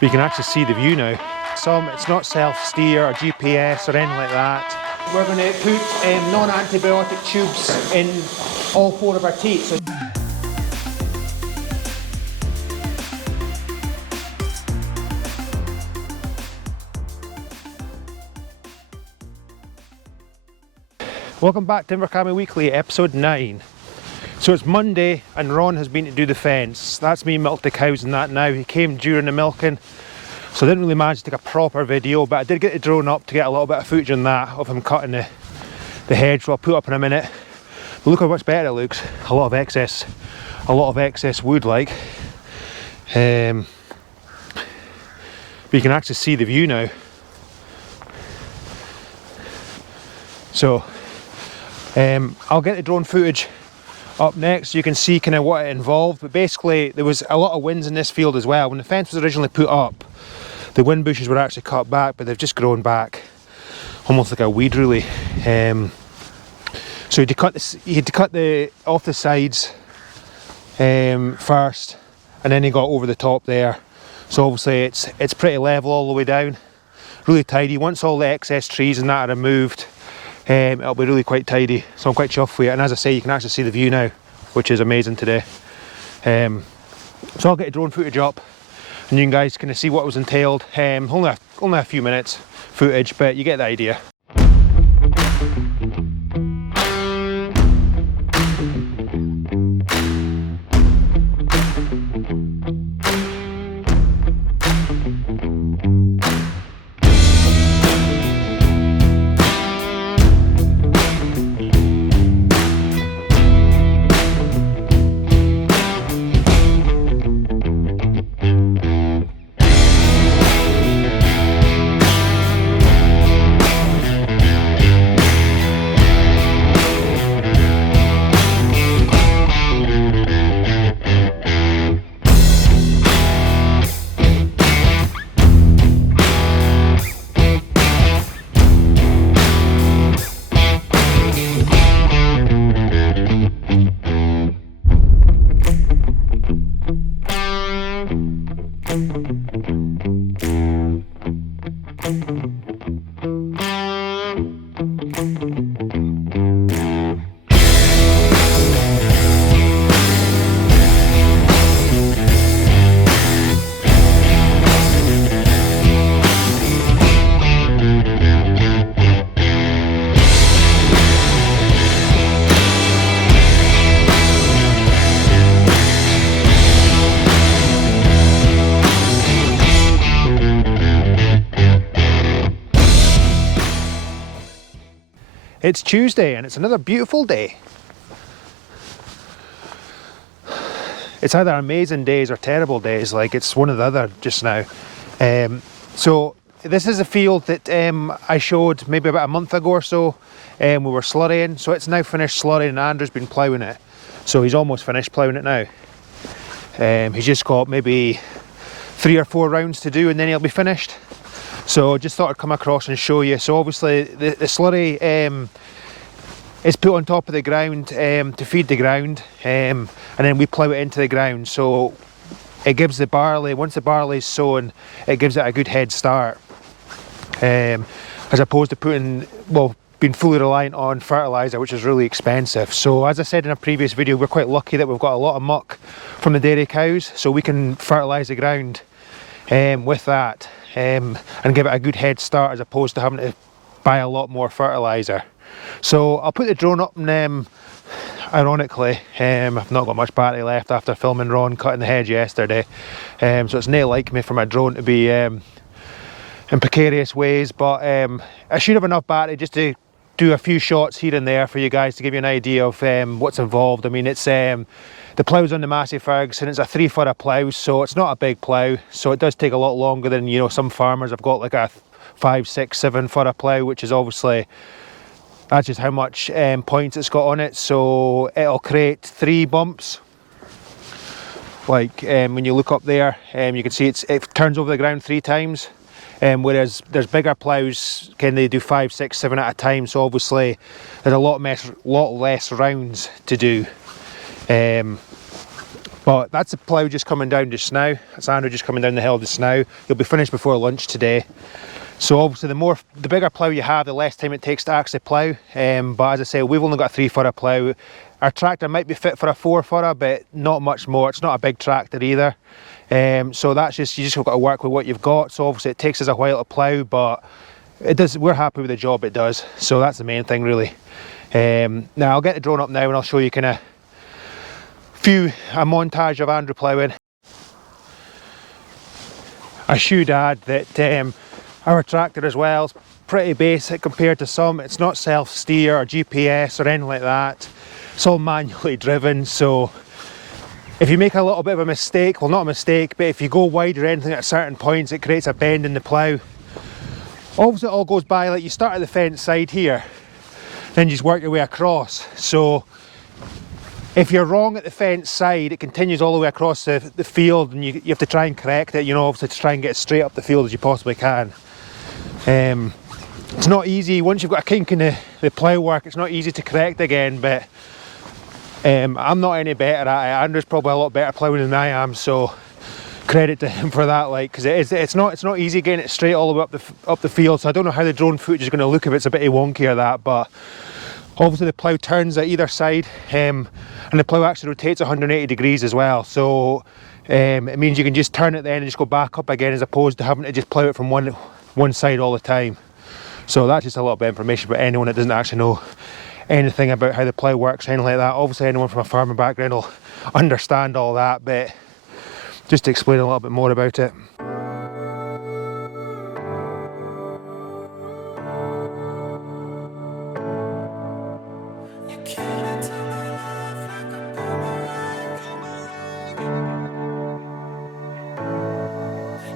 But you can actually see the view now. It's not self-steer or GPS or anything like that. We're going to put non-antibiotic tubes in all 4 of our teats. Welcome back to Invercamey Weekly, episode 9. So it's Monday and Ron has been to do the fence. That's me milked the cows and that now. He came during the milking, so I didn't really manage to take a proper video, but I did get the drone up to get a little bit of footage on that, of him cutting the hedge, so I'll put up in a minute. But look how much better it looks. A lot of excess wood like. But you can actually see the view now. So I'll get the drone footage up next so you can see kind of what it involved. But basically there was a lot of winds in this field as well. When the fence was originally put up, the wind bushes were actually cut back, but they've just grown back almost like a weed really. So you had to cut off the sides first, and then he got over the top there. So obviously it's pretty level all the way down, really tidy. Once all the excess trees and that are removed, it'll be really quite tidy, so I'm quite chuffed with it. And as I say, you can actually see the view now, which is amazing today. So I'll get the drone footage up and you guys can see what was entailed. Only a few minutes footage, but you get the idea. It's Tuesday and it's another beautiful day. It's either amazing days or terrible days, like it's one or the other just now. So this is a field that I showed maybe about a month ago or so. We were slurrying, so it's now finished slurrying and Andrew's been ploughing it. So he's almost finished ploughing it now. He's just got maybe 3 or 4 rounds to do and then he'll be finished. So just thought I'd come across and show you. So obviously the slurry is put on top of the ground to feed the ground, and then we plough it into the ground. So it gives the barley, once the barley is sown, it gives it a good head start, as opposed to being fully reliant on fertiliser, which is really expensive. So as I said in a previous video, we're quite lucky that we've got a lot of muck from the dairy cows, so we can fertilise the ground with that. And give it a good head start as opposed to having to buy a lot more fertiliser. So I'll put the drone up and ironically, I've not got much battery left after filming Ron cutting the hedge yesterday. So it's not like me for my drone to be in precarious ways, but I should have enough battery just to do a few shots here and there for you guys to give you an idea of what's involved. I mean, it's the ploughs on the Massey Ferguson, it's a 3-footer plough, so it's not a big plough, so it does take a lot longer than, you know, some farmers have got like a 5, 6, 7-footer plough, which is obviously, that's just how much points it's got on it. So it'll create 3 bumps. Like when you look up there, you can see it turns over the ground 3 times. Whereas there's bigger ploughs, they do 5, 6, 7 at a time. So obviously there's a lot less rounds to do. But that's the plough just coming down just now. That's Andrew just coming down the hill just now. He'll be finished before lunch today. So obviously the bigger plough you have, the less time it takes to actually plough. But as I say, we've only got a 3-footer plough. Our tractor might be fit for a 4-footer, but not much more. It's not a big tractor either. So that's just, you just got to work with what you've got. So obviously it takes us a while to plough, but it does. We're happy with the job it does. So that's the main thing really. Now I'll get the drone up now and I'll show you kind of a montage of Andrew ploughing. I should add that our tractor as well is pretty basic compared to some. It's not self-steer or GPS or anything like that. It's all manually driven, so if you make a little bit of a mistake, well not a mistake, but if you go wide or anything at certain points, it creates a bend in the plough. Obviously it all goes by, like you start at the fence side here, then you just work your way across. So if you're wrong at the fence side, it continues all the way across the field, and you have to try and correct it, you know, obviously to try and get as straight up the field as you possibly can. It's not easy, once you've got a kink in the plough work, it's not easy to correct again, but I'm not any better at it. Andrew's probably a lot better ploughing than I am, so credit to him for that, like, because it's not easy getting it straight all the way up the field. So I don't know how the drone footage is going to look if it's a bit wonky or that, but obviously the plough turns at either side, and the plough actually rotates 180 degrees as well. So it means you can just turn it then and just go back up again, as opposed to having to just plough it from one side all the time. So that's just a little bit of information for anyone that doesn't actually know anything about how the plough works, anything like that. Obviously anyone from a farming background will understand all that, but just to explain a little bit more about it.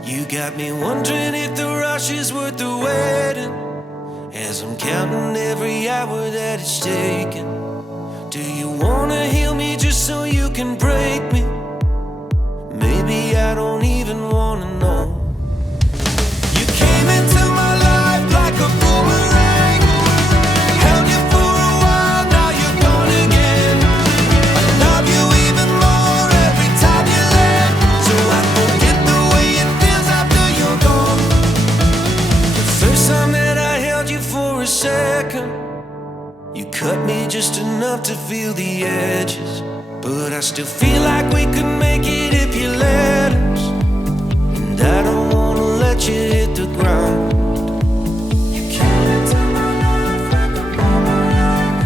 You got me wondering if the rush is worth the waiting, as I'm counting every hour that it's taking. Do you wanna heal me just so you can break me? Maybe I don't even wanna know. You came into my life like a boomerang, held you for a while, now you're gone again. I love you even more every time you land, so I forget the way it feels after you're gone. The first time that I held you for a second, you cut me just enough to feel the edges, but I still feel like we could make it if you let us, and I don't wanna let you hit the ground. You came into my life like a boomerang,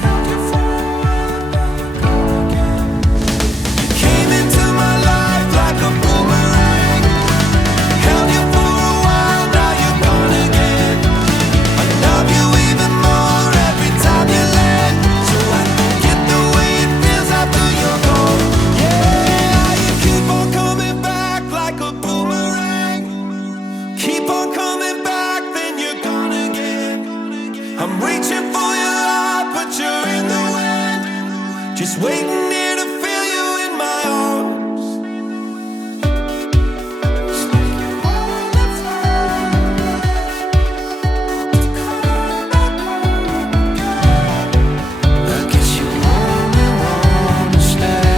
held you for a while, now you're gone again. You came into my life like a boomerang, held you for a while, now you're gone again. I love you even more every time you land, so I forget the way it feels after you're gone. Yeah, you keep on coming back like a boomerang, keep on coming back, then you're gone again. I'm reaching for your heart, but you're in the wind, just waiting here to feel you in my arms. It's like you wanna fly, coming back home again. I guess you only wanna stay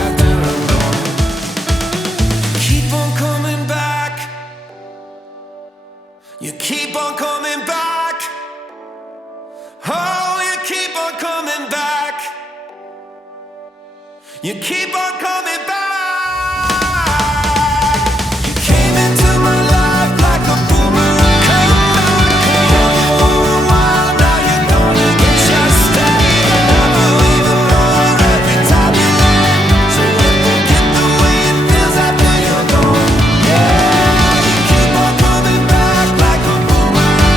after I'm gone. Keep on coming back, you keep on coming back. Oh, you keep on coming back, you keep on coming back. You came into my life like a boomerang, held you for a while, now you're gone again. Just stay, I love you even more every time you land, so I forget the way it feels after you're gone. Yeah, you keep on coming back like a boomerang,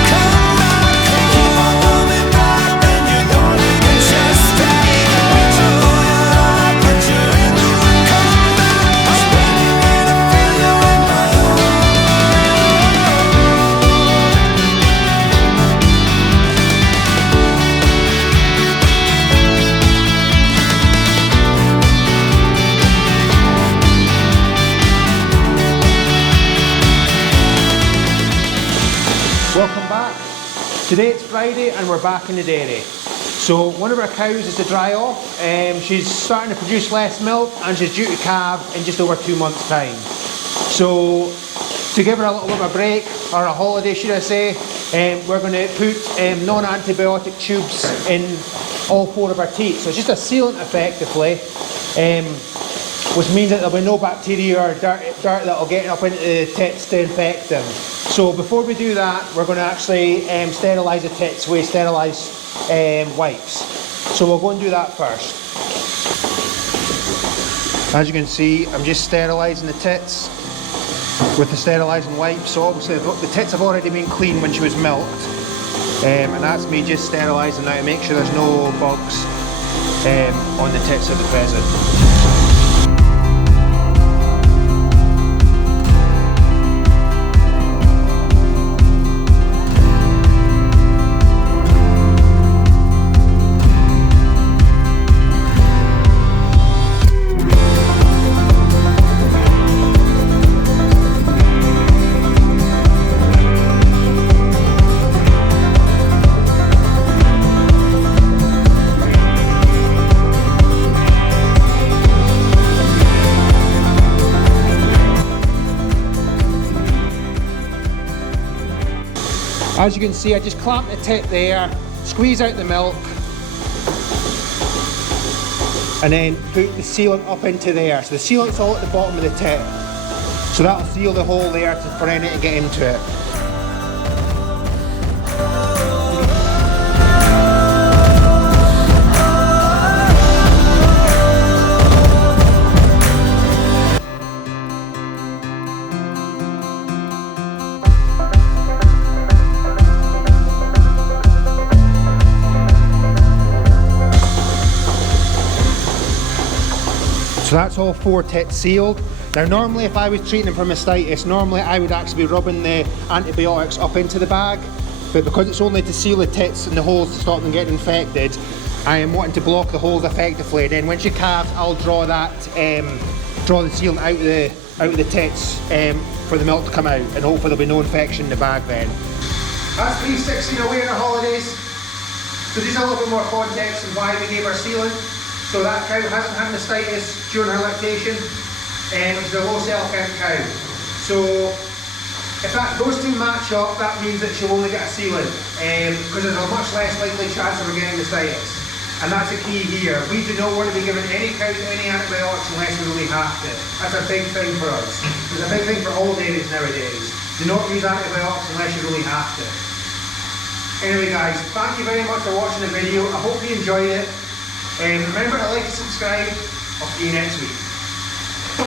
keep on coming back, then you're gone again. Just stay, reaching for your heart, but you're in the wind. I'm waiting here to feel you in my arms. Welcome back. Today it's Friday and we're back in the dairy. So one of our cows is to dry off. She's starting to produce less milk and she's due to calve in just over 2 months' time. So to give her a little bit of a break, or a holiday should I say, we're going to put non-antibiotic tubes in all 4 of our teats. So it's just a sealant effectively, which means that there'll be no bacteria or dirt that'll get up into the tits to infect them. So before we do that, we're going to actually sterilise the tits with sterilised wipes. So we'll go and do that first. As you can see, I'm just sterilising the tits with the sterilising wipes. So obviously the tits have already been cleaned when she was milked, and that's me just sterilising now to make sure there's no bugs on the tits at the present. As you can see, I just clamp the tit there, squeeze out the milk, and then put the sealant up into there. So the sealant's all at the bottom of the tit. So that'll seal the hole there for any to get into it. So that's all 4 tits sealed. Now normally if I was treating them for mastitis, normally I would actually be rubbing the antibiotics up into the bag, but because it's only to seal the tits and the holes to stop them getting infected, I am wanting to block the holes effectively. And then when she calves, I'll draw that, draw the sealant out of the tits for the milk to come out, and hopefully there'll be no infection in the bag then. That's 316 away on our holidays. So just a little bit more context on why we gave our sealant. So that cow hasn't had mastitis during her lactation, which is a low cell count cow. So if those 2 match up, that means that she'll only get a sealant, because there's a much less likely chance of her getting mastitis. And that's the key here. We do not want to be giving any cows any antibiotics unless we really have to. That's a big thing for us. It's a big thing for all dairies nowadays. Do not use antibiotics unless you really have to. Anyway guys, thank you very much for watching the video. I hope you enjoyed it. Remember to like and subscribe. I'll see you next week.